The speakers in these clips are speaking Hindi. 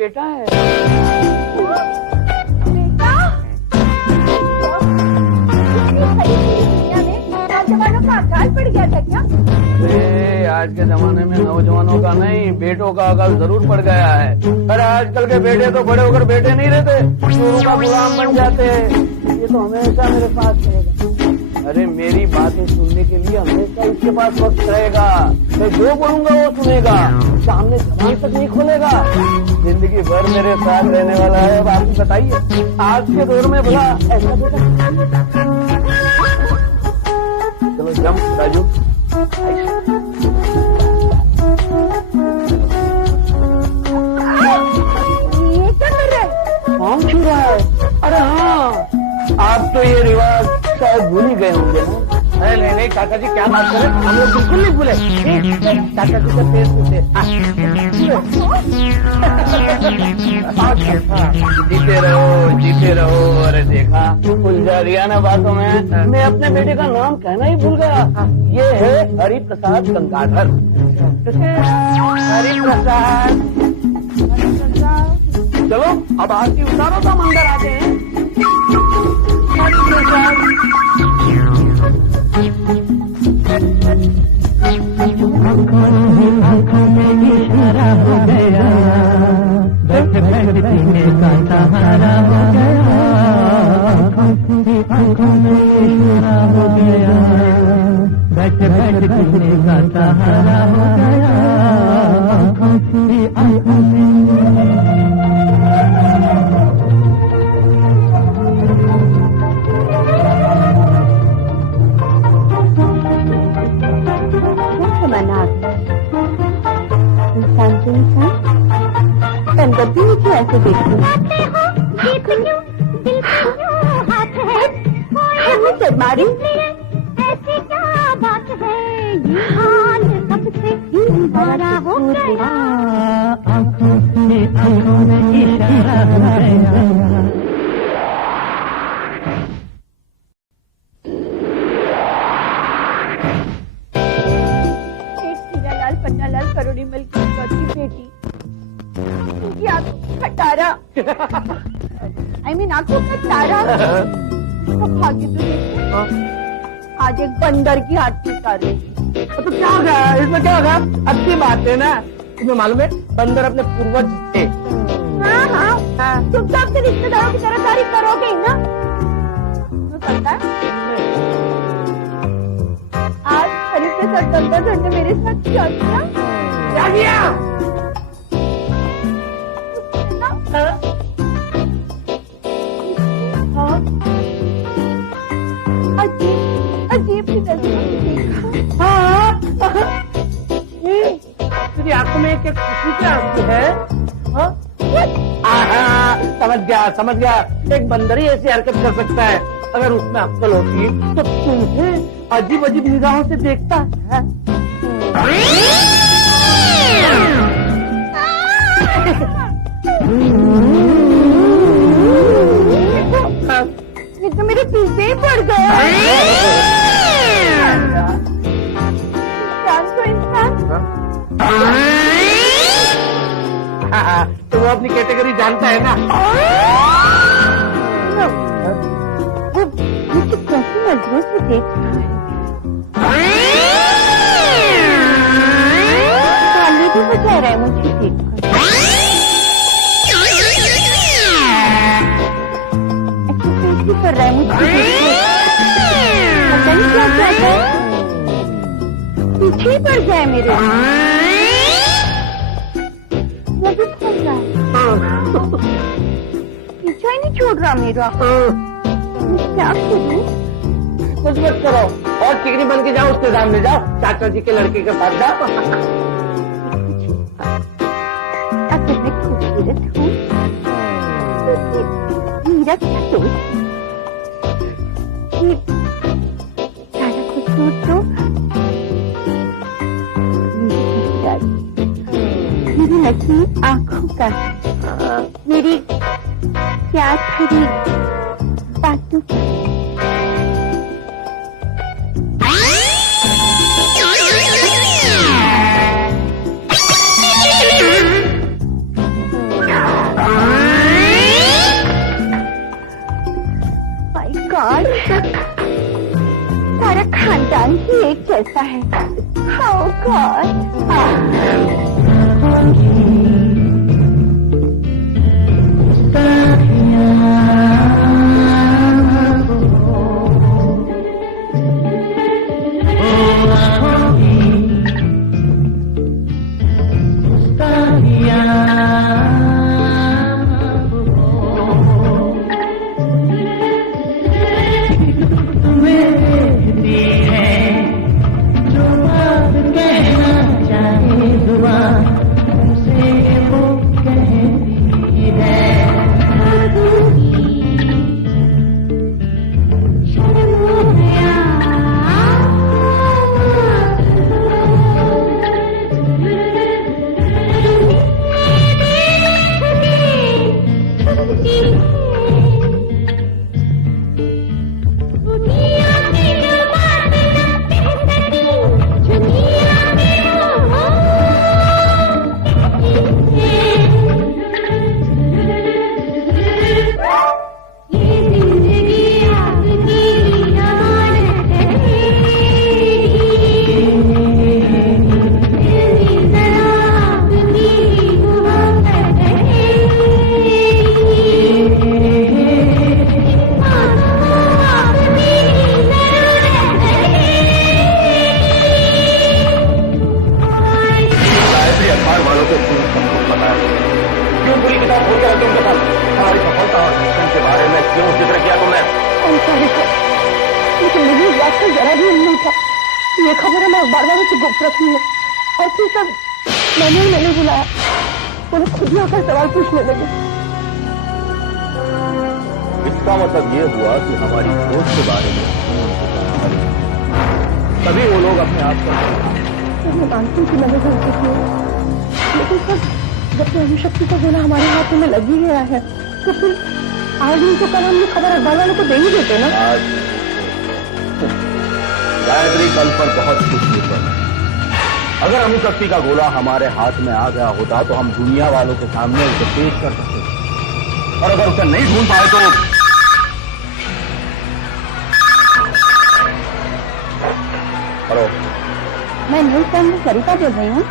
बेटा है। अकाल पड़ गया था क्या? आज के जमाने में नौजवानों का नहीं, बेटों का अकाल जरूर पड़ गया है। अरे आजकल के बेटे तो बड़े होकर बेटे नहीं रहते, शुरू का गुलाम बन जाते हैं। ये तो हमेशा मेरे पास रहेगा। अरे मेरी बातें सुनने के लिए हमेशा इसके पास वक्त रहेगा। मैं जो बोलूंगा वो सुनेगा, सामने जबान तक नहीं खोलेगा। जिंदगी भर मेरे साथ रहने वाला है। अब आप बताइए, आज के दौर में भला ऐसा बेटा? चलो जम राजू। ये क्या कर रहे हैं? कौन छू रहा है? अरे हाँ, आप तो ये रिवाज शायद भूल ही गए होंगे ना। अरे नहीं नहीं काका जी, क्या बात करें, हम लोग बिल्कुल नहीं भूले। काका जी का पेट पूछे। जीते रहो जीते रहो। अरे देखा, फुलझारिया ना बातों में मैं अपने बेटे का नाम कहना ही भूल गया। ये है हरि प्रसाद गंगाधर। हरि प्रसाद। चलो अब आरती उतारो तो हम अंदर आते हैं। हरि प्रसाद। आँखों में इशारा हो गया, बैठ बैठ पीने का सहारा हो गया। आँखों में इशारा हो गया, बैठ बैठ पीने का सहारा हो गया। आँखों में तो इंसान अंदर भी मुझे ऐसे देखते हो, मैं शर्मा रही ऐसी क्या बात है, ये हाल सबसे बड़ा हो गया। आँखों में इशारा है। पन्नालाल करोड़ीमल की बेटी, उनकी आंखों का तारा, I mean आंखों का तारा, तो भाग्य तो देखो, आज एक बंदर की हाथ की तारे। तो क्या हो गया इसमें, क्या होगा? अच्छी बात है ना। तुम्हें मालूम है बंदर अपने पूर्वज थे। हाँ, तुम तो अपने रिश्तेदारों की तरफदारी करोगे ही ना। तुम्हें पता है आज हरीश के साथ बंदर ने मेरे साथ क्या किया? क्या किया? अजीब सी नजर। तेरी आंखों में एक खुशी के आंसू है। समझ गया। एक बंदर ही ऐसी हरकत कर सकता है। अगर उसमें अक्ल होती तो तुम्हें अजीब अजीब निगाहों से देखता है। ये तो मेरे पीछे ही पड़ गया। इंसान तो इंसान। तो वो अपनी कैटेगरी जानता है ना। वो मुझे कैसी नजरों से देख रहा है। ताली भी बजा रहा है मुझे देखकर। ऐसे कर रहा है मुझे देखकर। पता नहीं क्या चाहता है। पीछे ही पड़ जाए मेरे। वो भी खोल रहा है। पीछा ही नहीं छोड़ रहा मेरा। क्या करूं? कुछ मत करो और चिकनी बन के जाओ, उसके सामने जाओ, चाचा जी के लड़के के पास जाओ। अगर मैं खूबसूरत हूँ मेरा क्या दोस्त है? सारा कसूर तो मेरी नसीब आंखों का है, मेरी प्यार भरी बातों का। माय गॉड, सारा खानदान ही एक जैसा है। ओह गॉड। जरा भी नहीं था। ये खबर मैं अखबार में गुप्त रखी है और फिर सब मैंने बुलाया, उन्हें खुद ही आकर सवाल पूछने लगे। इसका मतलब ये हुआ कि हमारी सोच के बारे में तभी वो लोग अपने आप को मैं मानती हूँ कि मैंने गलती की, लेकिन सर जब से अणुशक्ति का गोला हमारे हाथों में लग ही गया है तो फिर आज नहीं तो कल हम ये खबर अखबार वालों को दे ही देते ना। आज गायत्री कल पर बहुत खुश हुई। अगर अणुशक्ति का गोला हमारे हाथ में आ गया होता तो हम दुनिया वालों के सामने उसे पेश कर सकते थे, और अगर उसे नहीं ढूंढ पाए तो करो। मैं न्यूज चैनल में सरिता बोल रही हूँ।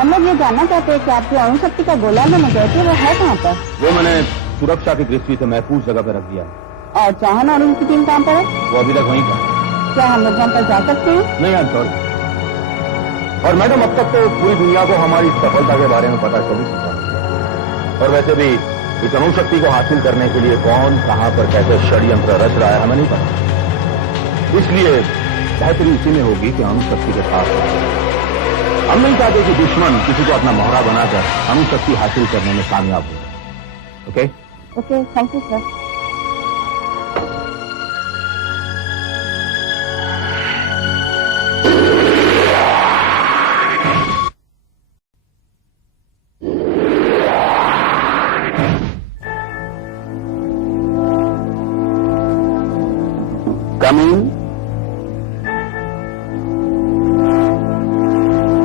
हम लोग ये जानना चाहते हैं कि आपकी अणुशक्ति का गोला लेने गए थे, वो है कहाँ पर? वो मैंने सुरक्षा की दृष्टि से महफूज जगह पर रख दिया है। और चौहान और उनकी टीम कहाँ पर है? वो अभी तक वहीं पर। क्या हम लोग वहाँ पर जा सकते हैं? नहीं, सॉरी। और मैडम, अब तक तो पूरी दुनिया को हमारी सफलता के बारे में पता चल ही चुका। और वैसे भी इस अणुशक्ति को हासिल करने के लिए कौन कहां पर कैसे षड्यंत्र रच रहा है हमें नहीं पता। इसलिए बेहतरी इसी में होगी कि अणुशक्ति के साथ हम नहीं चाहते कि दुश्मन किसी को अपना मोहरा बनाकर अणुशक्ति हासिल करने में कामयाब हो। Okay okay, thank you sir.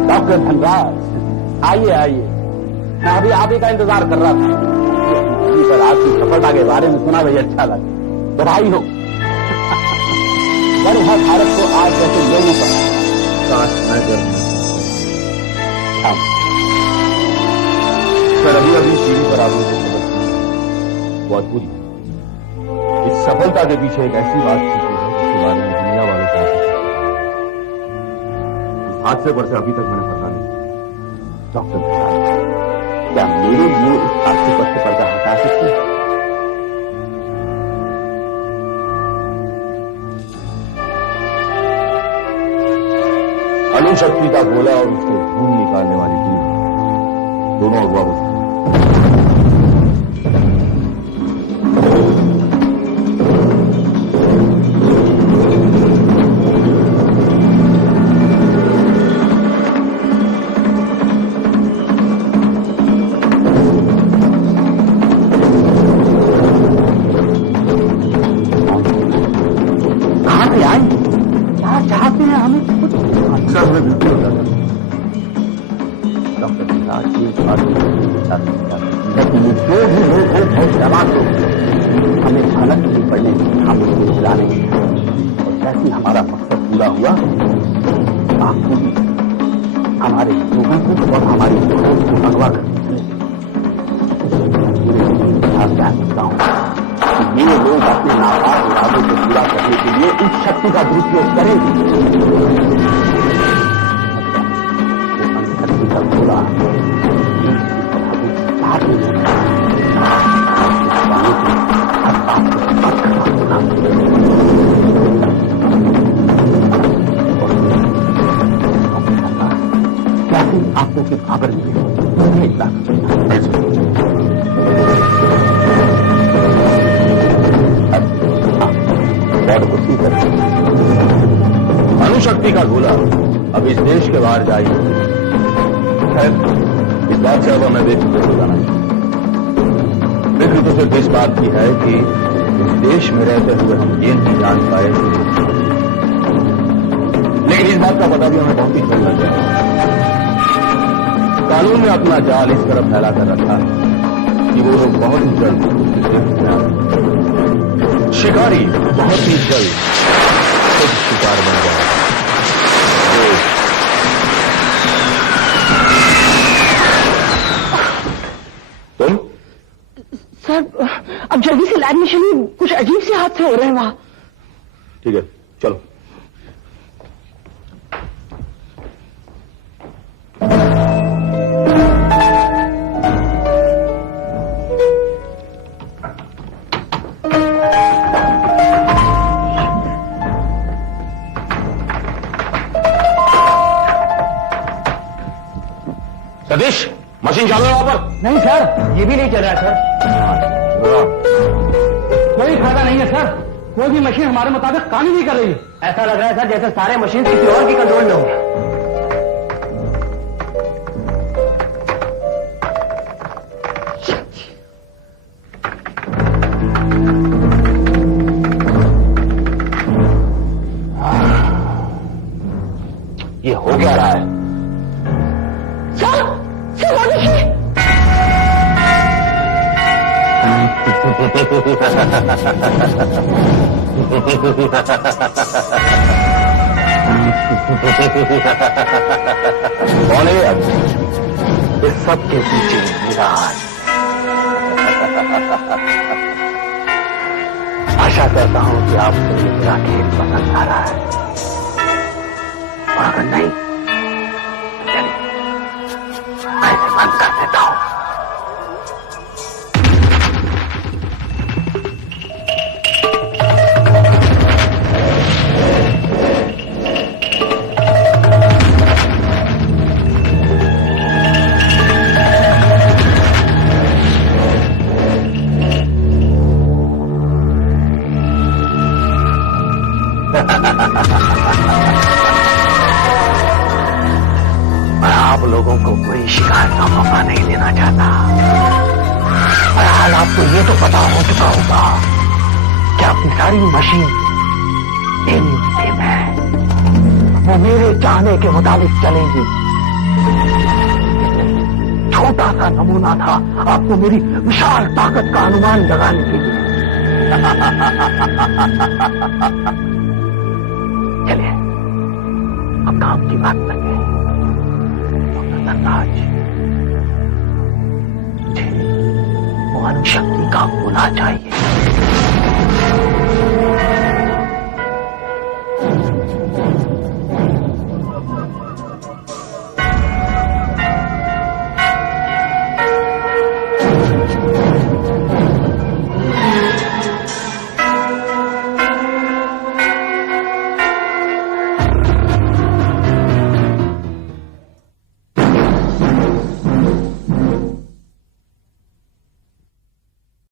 Doctor Dhanraj, आइए आइए। मैं अभी आप ही का इंतजार कर रहा था। पर आपकी सफलता के बारे में सुना भाई, अच्छा लगा, बधाई हो। गर्व है भारत को आज जैसे लोगों पर। काश मैं गर्व सर, अभी अभी टीवी पर आपने जो खबर सुनी बहुत बुरी। इस सफलता के पीछे एक ऐसी बात छिपी है जिसके बारे में दुनिया वालों को हादसे पर से अभी तक मैंने पता नहीं। डॉक्टर क्या मेरे लिए इस हादसे पर से पर्दा हटा सकते हैं? अणुशक्ति का गोला और उसको ढूंढ निकालने वाली टीम दोनों अगवा हो सकते हैं। हमें हालत नहीं पड़ने हम उसको चलाने और जैसे हमारा मकसद पूरा हुआ, आपको भी हमारे लोगों को और हमारी सोच को अगवा कर सकता हूँ कि ये लोग अपने नापाक इरादों को पूरा करने के लिए इस शक्ति का दुरुपयोग करेंगे। शक्ति का गोला आपको की खबर मिली अणुशक्ति का गोला अब इस देश के बाहर जाएगी। इस बात से अब हमें बेफिक्र हो जाना चाहिए। फिक्र तो सिर्फ इस बात की है कि इस देश में रहते हुए हम ये नहीं जान पाए, लेकिन इस बात का पता भी हमें बहुत ही जल्द लग जाए। कानून ने अपना जाल इस तरह फैला कर रखा है कि वो लोग बहुत ही जल्द शिकारी बहुत ही जल्द खुद शिकार बन जाए। तुम सर, अब जल्दी से लैब में चलिए, कुछ अजीब से हादसे हो रहे हैं वहां। ठीक है, चलो। सतीश, मशीन चालू है वहां पर? नहीं सर, ये भी नहीं चल रहा है सर। कोई फायदा नहीं है सर, कोई भी मशीन हमारे मुताबिक काम ही नहीं कर रही है। ऐसा लग रहा है सर जैसे सारे मशीन किसी और की कंट्रोल में होंगे। ये हो क्या रहा है? कौन है अब? इस सब के पीछे विराट। आशा करता हूं कि आपको ये मेरा खेल पसंद आ रहा है, और अगर नहीं तो चलिए मैं इसे बंद कर देता हूं। मैं आप लोगों को कोई शिकायत का मौका नहीं देना चाहता। बहरहाल आपको ये तो पता हो चुका होगा कि अपनी सारी मशीन मेरी मुट्ठी में है, वो मेरे चाहने के मुताबिक चलेंगी। छोटा सा नमूना था आपको मेरी विशाल ताकत का अनुमान लगाने के लिए। चलिए अब काम की बात करते हैं। धनराज, मुझे वो अणुशक्ति का होना चाहिए।